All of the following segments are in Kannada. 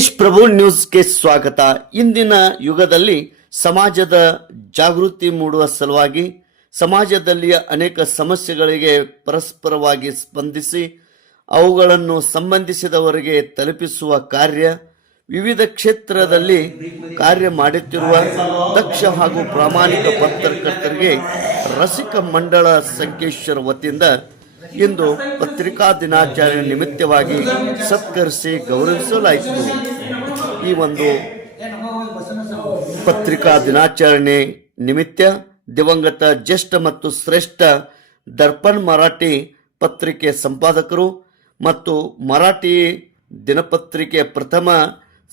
ತೇಜ್ ಪ್ರಭು ನ್ಯೂಸ್ಗೆ ಸ್ವಾಗತ. ಇಂದಿನ ಯುಗದಲ್ಲಿ ಸಮಾಜದ ಜಾಗೃತಿ ಮೂಡುವ ಸಲುವಾಗಿ ಸಮಾಜದಲ್ಲಿಯ ಅನೇಕ ಸಮಸ್ಯೆಗಳಿಗೆ ಪರಸ್ಪರವಾಗಿ ಸ್ಪಂದಿಸಿ ಅವುಗಳನ್ನು ಸಂಬಂಧಿಸಿದವರಿಗೆ ತಲುಪಿಸುವ ಕಾರ್ಯ, ವಿವಿಧ ಕ್ಷೇತ್ರದಲ್ಲಿ ಕಾರ್ಯ ಮಾಡುತ್ತಿರುವ ದಕ್ಷ ಹಾಗೂ ಪ್ರಾಮಾಣಿಕ ಪತ್ರಕರ್ತರಿಗೆ ರಸಿಕ ಮಂಡಳ ಸಂಕೇಶ್ವರ ವತಿಯಿಂದ ಇಂದು ಪತ್ರಿಕಾ ದಿನಾಚರಣೆ ನಿಮಿತ್ತವಾಗಿ ಸತ್ಕರಿಸಿ ಗೌರವಿಸಲಾಯಿತು. ಈ ಒಂದು ಪತ್ರಿಕಾ ದಿನಾಚರಣೆ ನಿಮಿತ್ತ ದಿವಂಗತ ಜ್ಯೇಷ್ಠ ಮತ್ತು ಶ್ರೇಷ್ಠ ದರ್ಪಣ್ ಮರಾಠಿ ಪತ್ರಿಕೆ ಸಂಪಾದಕರು ಮತ್ತು ಮರಾಠಿ ದಿನಪತ್ರಿಕೆ ಪ್ರಥಮ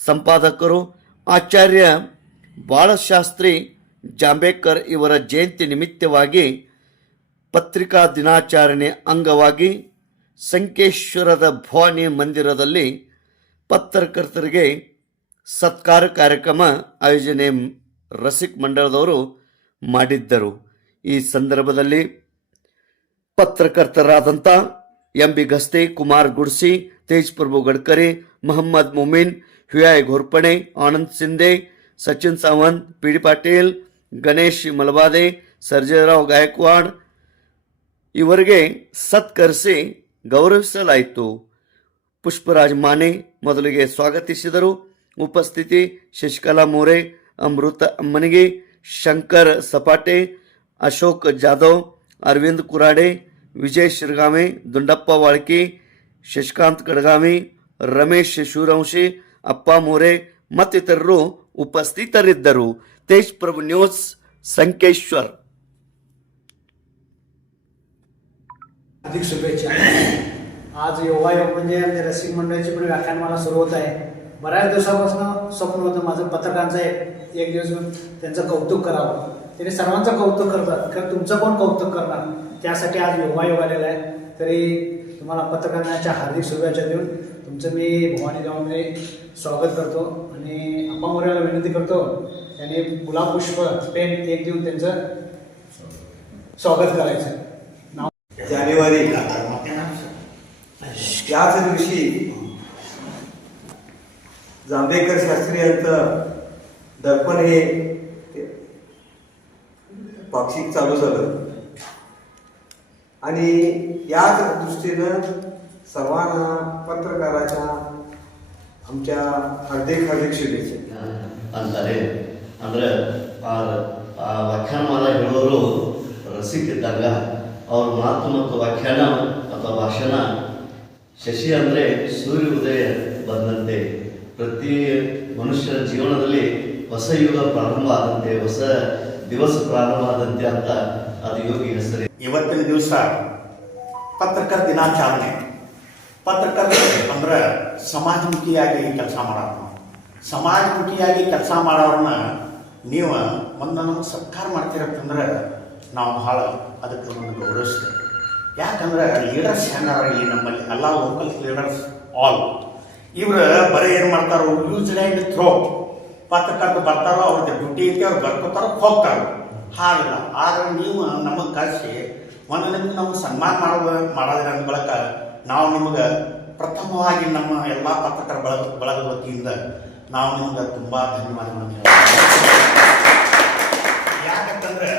ಸಂಪಾದಕರು, ಆಚಾರ್ಯ ಬಾಳಶಾಸ್ತ್ರಿ ಜಾಂಬೇಕರ್ ಇವರ ಜಯಂತಿ ನಿಮಿತ್ತವಾಗಿ ಪತ್ರಿಕಾ ದಿನಾಚರಣೆ ಅಂಗವಾಗಿ ಸಂಕೇಶ್ವರದ ಭವಾನಿ ಮಂದಿರದಲ್ಲಿ ಪತ್ರಕರ್ತರಿಗೆ ಸತ್ಕಾರ ಕಾರ್ಯಕ್ರಮ ಆಯೋಜನೆ ರಸಿಕ್ ಮಂಡಳದವರು ಮಾಡಿದ್ದರು. ಈ ಸಂದರ್ಭದಲ್ಲಿ ಪತ್ರಕರ್ತರಾದಂಥ ಎಂ ಬಿ ಗಸ್ತೆ, ಕುಮಾರ್ ಗುಡ್ಸಿ, ತೇಜ್ ಪ್ರಭು ಗಡ್ಕರಿ, ಮೊಹಮ್ಮದ್ ಮುಮೀನ್, ಹುಯಾಯ್ ಘೋರ್ಪಣೆ, ಆನಂದ್ ಸಿಂಧೆ, ಸಚಿನ್ ಸಾವಂತ್ ಪಿ ಡಿ ಪಾಟೀಲ್, ಗಣೇಶ್ ಮಲಬಾದೆ ಸರ್ಜರಾವ್ ಗಾಯಕ್ವಾಡ್ ಇವರಿಗೆ ಸತ್ಕರಿಸಿ ಗೌರವಿಸಲಾಯಿತು. ಪುಷ್ಪರಾಜ್ ಮಾನೆ ಮೊದಲಿಗೆ ಸ್ವಾಗತಿಸಿದರು. ಉಪಸ್ಥಿತಿ ಶಶಿಕಲಾ ಮೋರೆ ಅಮೃತ ಅಮ್ಮನಿಗೆ ಶಂಕರ್ ಸಪಾಟೆ ಅಶೋಕ್ ಜಾಧವ್ ಅರವಿಂದ್ ಕುರಾಡೆ ವಿಜಯ್ ಶಿರ್ಗಾಮೆ ದುಂಡಪ್ಪ ವಾಳ್ಕಿ ಶಶಿಕಾಂತ್ ಕಡಗಾಮಿ ರಮೇಶ್ ಸೂರಂಶಿ ಅಪ್ಪ ಮೋರೆ ಮತ್ತಿತರರು ಉಪಸ್ಥಿತರಿದ್ದರು ತೇಜ್ ಪ್ರಭು ನ್ಯೂಸ್ ಸಂಕೇಶ್ವರ್ अधिक शुभेच्छा आज योगायोग म्हणजे आमच्या रसिक मंडळाची पण व्याख्यानमाला सुरू होत आहे बऱ्याच दिवसापासून स्वप्न होतं माझं पत्रकारांचं एक एक दिवस त्यांचं कौतुक करावं. त्यांनी सर्वांचं कौतुक करतात. कारण तुमचं कोण कौतुक करणार? त्यासाठी आज योगायोग आलेला आहे. तरी तुम्हाला पत्रकारांच्या हार्दिक शुभेच्छा देऊन तुमचं मी भवानी गावामध्ये स्वागत करतो आणि अप्पा मोर्याला विनंती करतो. त्यांनी गुलाब पुष्प पेन एक देऊन त्यांचं स्वागत करायचं. नाव जानेवारी याच दिवशी जांभेकर शास्त्री यांचं दर्पण हे पाक्षिक चालू झालं आणि याच दृष्टीनं सर्वांना पत्रकाराच्या आमच्या हार्दिक हार्दिक शुभेच्छा ಅಂತಾರೆ ಅಂದ್ರೆ ಆ ಆ ವ್ಯಾಖ್ಯಾನಮಾಲ ಹೇಳೋರು ರಸಿಕಿದ್ದಾಗ ಅವ್ರ ಮಾತು ಮತ್ತು ವ್ಯಾಖ್ಯಾನ ಅಥವಾ ಭಾಷಣ ಶಶಿ ಅಂದರೆ ಸೂರ್ಯ ಉದಯ ಬಂದಂತೆ ಪ್ರತಿ ಮನುಷ್ಯ ಜೀವನದಲ್ಲಿ ಹೊಸ ಯುಗ ಪ್ರಾರಂಭ ಆದಂತೆ, ಹೊಸ ದಿವಸ ಪ್ರಾರಂಭ ಆದಂತೆ ಅಂತ ಅದು ಯೋಗಿ ಹೆಸರು. ಇವತ್ತಿನ ದಿವಸ ಪತ್ರಕರ್ತ ದಿನಾಚರಣೆ. ಪತ್ರಕರ್ತ ಅಂದ್ರೆ ಸಮಾಜಮುಖಿಯಾಗಿ ಕೆಲಸ ಮಾಡೋರು ಸಮಾಜಮುಖಿಯಾಗಿ ಕೆಲಸ ಮಾಡೋರನ್ನ ನೀವು ಒಂದು ನಮ್ಮ ಸತ್ಕಾರ ಮಾಡ್ತೀರಂತಂದ್ರೆ ನಾವು ಬಹಳ ಅದಕ್ಕೆ ಒಂದು ಗೌರವಿಸ್ತೇವೆ. ಯಾಕಂದ್ರೆ ಲೀಡರ್ಸ್ ಹೆಂಗಾರ ಇಲ್ಲಿ ನಮ್ಮಲ್ಲಿ? ಎಲ್ಲ ಲೋಕಲ್ ಲೀಡರ್ಸ್ ಆಲ್ ಇವ್ರು ಬರೀ ಏನು ಮಾಡ್ತಾರೋ ಯೂಸ್ ಆ್ಯಂಡ್ ಥ್ರೋ ಪತ್ರಕರ್ತ ಬರ್ತಾರೋ, ಅವ್ರಿಗೆ ಡ್ಯೂಟಿ ಐತಿ, ಅವ್ರು ಬರ್ಕೋತಾರೋ, ಹೋಗ್ತಾರೋ. ಹಾಗಿಲ್ಲ. ಆದ್ರೆ ನೀವು ನಮಗೆ ಕಳಿಸಿ ಒಂದೊಂದು ನಾವು ಸನ್ಮಾನ ಮಾಡೋದು ಮಾಡೋದ್ರ ಅಂದ ಬಳಕ ನಾವು ನಿಮಗೆ ಪ್ರಥಮವಾಗಿ ನಮ್ಮ ಎಲ್ಲ ಪತ್ರಕರ್ತರ ಬಳಗ, ಬಳಗದ ವತಿಯಿಂದ ನಾವು ನಿಮ್ಗೆ ತುಂಬ ಧನ್ಯವಾದಗಳನ್ನು ಯಾಕಂತಂದ್ರೆ